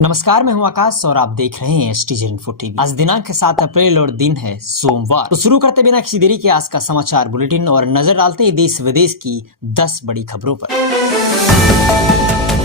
नमस्कार, मैं हूं आकाश और आप देख रहे हैं STJ इन्फो टीवी। आज दिनांक 7 अप्रैल और दिन है सोमवार। तो शुरू करते बिना किसी देरी के आज का समाचार बुलेटिन और नजर डालते हैं देश विदेश की 10 बड़ी खबरों पर।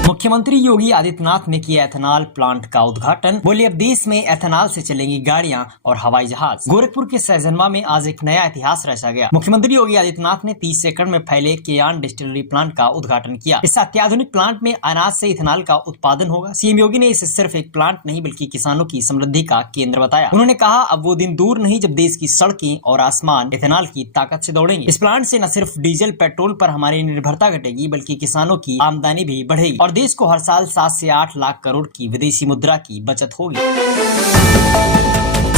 मुख्यमंत्री योगी आदित्यनाथ ने किया एथेनॉल प्लांट का उद्घाटन। बोले, अब देश में एथेनॉल से चलेंगी गाड़ियां और हवाई जहाज। गोरखपुर के सहजनवा में आज एक नया इतिहास रचा गया। मुख्यमंत्री योगी आदित्यनाथ ने 30 एकड़ में फैले केयान डिस्टिलरी प्लांट का उद्घाटन किया। इस अत्याधुनिक प्लांट में अनाज से इथेनॉल का उत्पादन होगा। सीएम योगी ने इसे सिर्फ एक प्लांट नहीं बल्कि किसानों की समृद्धि का केंद्र बताया। उन्होंने कहा, अब वो दिन दूर नहीं जब देश की सड़कें और आसमान इथेनॉल की ताकत से दौड़ेंगे। इस प्लांट से न सिर्फ डीजल पेट्रोल पर हमारी निर्भरता घटेगी बल्कि किसानों की आमदनी भी बढ़ेगी और देश को हर साल 7 से 8 लाख करोड़ की विदेशी मुद्रा की बचत होगी।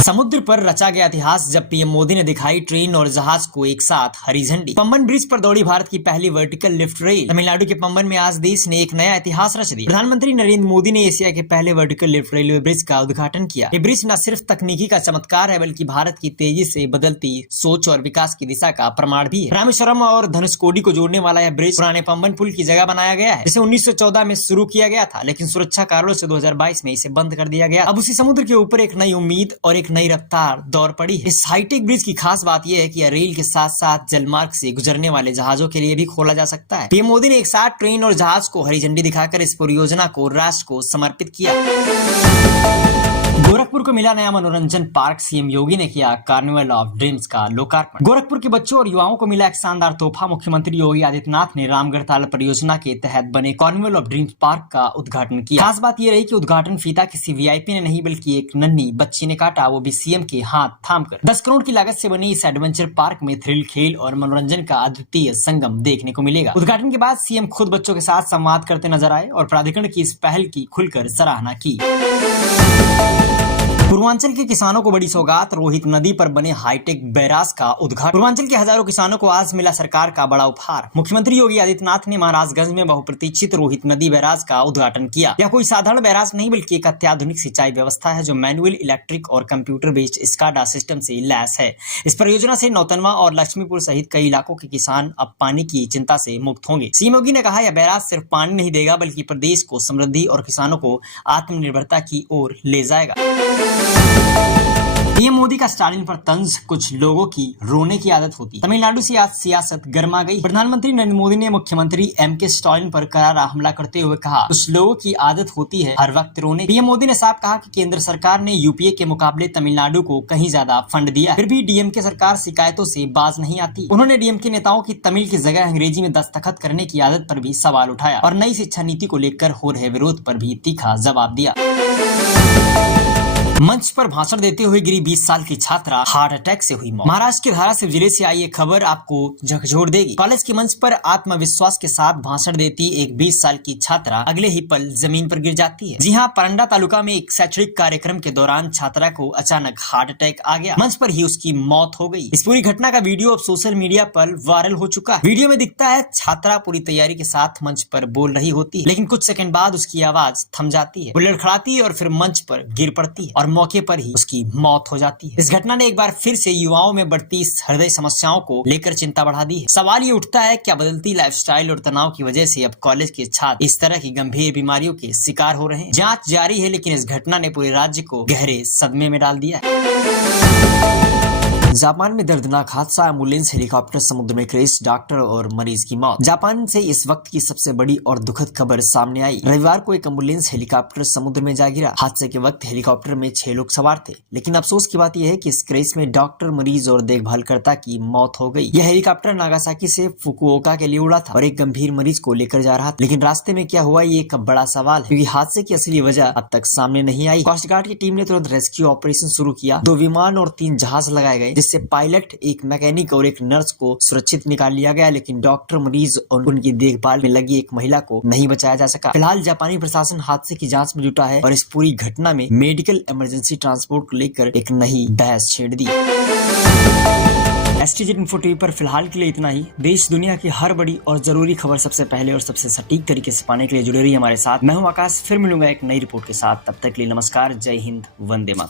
समुद्र पर रचा गया इतिहास जब पीएम मोदी ने दिखाई ट्रेन और जहाज को एक साथ हरी झंडी। पंबन ब्रिज पर दौड़ी भारत की पहली वर्टिकल लिफ्ट रेल। तमिलनाडु के पंबन में आज देश ने एक नया इतिहास रच दिया। प्रधानमंत्री नरेंद्र मोदी ने एशिया के पहले वर्टिकल लिफ्ट रेलवे ब्रिज का उद्घाटन किया। ये ब्रिज न सिर्फ तकनीकी का चमत्कार है बल्कि भारत की तेजी से बदलती सोच और विकास की दिशा का प्रमाण भी है। रामेश्वरम और धनुषकोडी को जोड़ने वाला यह ब्रिज पुराने पंबन पुल की जगह बनाया गया है, जिसे 1914 में शुरू किया गया था, लेकिन सुरक्षा कारणों से 2022 में इसे बंद कर दिया गया। अब उसी समुद्र के ऊपर एक नई उम्मीद और एक नई रफ्तार दौड़ पड़ी है। इस हाईटेक ब्रिज की खास बात यह है कि यह रेल के साथ साथ जलमार्ग से गुजरने वाले जहाजों के लिए भी खोला जा सकता है। पीएम मोदी ने एक साथ ट्रेन और जहाज को हरी झंडी दिखाकर इस परियोजना को राष्ट्र को समर्पित किया। गोरखपुर को मिला नया मनोरंजन पार्क। सीएम योगी ने किया कार्निवल ऑफ ड्रीम्स का लोकार्पण। गोरखपुर के बच्चों और युवाओं को मिला एक शानदार तोहफा। मुख्यमंत्री योगी आदित्यनाथ ने रामगढ़ ताल परियोजना के तहत बने कार्निवल ऑफ ड्रीम्स पार्क का उद्घाटन किया। खास बात यह रही कि उद्घाटन फीता किसी वीआईपी ने नहीं बल्कि एक नन्ही बच्ची ने काटा, वो भी सीएम के हाथ थामकर। 10 करोड़ की लागत से बनी इस एडवेंचर पार्क में थ्रिल, खेल और मनोरंजन का अद्वितीय संगम देखने को मिलेगा। उद्घाटन के बाद सीएम खुद बच्चों के साथ संवाद करते नजर आए और प्राधिकरण की इस पहल की खुलकर सराहना की। पूर्वांचल के किसानों को बड़ी सौगात। रोहित नदी पर बने हाईटेक बैराज का उद्घाटन। पूर्वांचल के हजारों किसानों को आज मिला सरकार का बड़ा उपहार। मुख्यमंत्री योगी आदित्यनाथ ने महाराजगंज में बहुप्रतीक्षित रोहित नदी बैराज का उद्घाटन किया। यह कोई साधारण बैराज नहीं बल्कि एक अत्याधुनिक सिंचाई व्यवस्था है जो मैनुअल, इलेक्ट्रिक और कंप्यूटर बेस्ड स्काडा सिस्टम से लैस है। इस परियोजना से नौतनवा और लक्ष्मीपुर सहित कई इलाकों के किसान अब पानी की चिंता से मुक्त होंगे। सीएम योगी ने कहा, यह बैराज सिर्फ पानी नहीं देगा बल्कि प्रदेश को समृद्धि और किसानों को आत्मनिर्भरता की ओर ले जाएगा। पीएम मोदी का स्टालिन पर तंज। कुछ लोगों की रोने की आदत होती। तमिलनाडु से आज सियासत गर्मा गई। प्रधानमंत्री नरेंद्र मोदी ने मुख्यमंत्री एमके स्टालिन पर करारा हमला करते हुए कहा, कुछ लोगों की आदत होती है हर वक्त रोने। पीएम मोदी ने साफ कहा कि केंद्र सरकार ने यूपीए के मुकाबले तमिलनाडु को कहीं ज्यादा फंड दिया, फिर भी डीएमके सरकार शिकायतों से बाज नहीं आती। उन्होंने डीएमके नेताओं की तमिल की जगह अंग्रेजी में दस्तखत करने की आदत पर भी सवाल उठाया और नई शिक्षा नीति को लेकर हो रहे विरोध पर भी तीखा जवाब दिया। मंच पर भाषण देते हुए गिरी 20 साल की छात्रा, हार्ट अटैक से हुई मौत। महाराष्ट्र के धाराशिव जिले से आई ये खबर आपको झकझोर देगी। कॉलेज के मंच पर आत्मविश्वास के साथ भाषण देती एक 20 साल की छात्रा अगले ही पल जमीन पर गिर जाती है। जी हां, परंडा तालुका में एक शैक्षणिक कार्यक्रम के दौरान छात्रा को अचानक हार्ट अटैक आ गया। मंच पर ही उसकी मौत हो गई। इस पूरी घटना का वीडियो अब सोशल मीडिया पर वायरल हो चुका है। वीडियो में दिखता है छात्रा पूरी तैयारी के साथ मंच पर बोल रही होती है, लेकिन कुछ सेकंड बाद उसकी आवाज थम जाती है। वो लड़खड़ाती है और फिर मंच पर गिर पड़ती है और मौके पर ही उसकी मौत हो जाती है। इस घटना ने एक बार फिर से युवाओं में बढ़ती हृदय समस्याओं को लेकर चिंता बढ़ा दी है। सवाल ये उठता है, क्या बदलती लाइफस्टाइल और तनाव की वजह से अब कॉलेज के छात्र इस तरह की गंभीर बीमारियों के शिकार हो रहे हैं? जांच जारी है, लेकिन इस घटना ने पूरे राज्य को गहरे सदमे में डाल दिया है। जापान में दर्दनाक हादसा, एम्बुलेंस हेलीकॉप्टर समुद्र में क्रैश, डॉक्टर और मरीज की मौत। जापान से इस वक्त की सबसे बड़ी और दुखद खबर सामने आई। रविवार को एक एम्बुलेंस हेलीकॉप्टर समुद्र में जा गिरा। हादसे के वक्त हेलीकॉप्टर में 6 लोग सवार थे, लेकिन अफसोस की बात यह है कि इस क्रैश में डॉक्टर, मरीज और देखभालकर्ता की मौत हो गई। यह हेलीकॉप्टर नागासाकी से फुकुओका के लिए उड़ा था और एक गंभीर मरीज को लेकर जा रहा था, लेकिन रास्ते में क्या हुआ ये एक बड़ा सवाल है, क्योंकि हादसे की असली वजह अब तक सामने नहीं आई। कोस्ट गार्ड की टीम ने तुरंत रेस्क्यू ऑपरेशन शुरू किया। 2 विमान और 3 जहाज लगाए गए, जिससे पायलट, एक मैकेनिक और एक नर्स को सुरक्षित निकाल लिया गया, लेकिन डॉक्टर, मरीज और उनकी देखभाल में लगी एक महिला को नहीं बचाया जा सका। फिलहाल जापानी प्रशासन हादसे की जांच में जुटा है और इस पूरी घटना में मेडिकल इमरजेंसी ट्रांसपोर्ट को लेकर एक नई बहस छेड़ दी। STJ इन्फो टीवी पर फिलहाल के लिए इतना ही। देश दुनिया की हर बड़ी और जरूरी खबर सबसे पहले और सबसे सटीक तरीके से पाने के लिए जुड़े रहिए हमारे साथ। मैं हूं आकाश, फिर मिलूंगा एक नई रिपोर्ट के साथ। तब तक के लिए नमस्कार, जय हिंद, वंदे मातरम।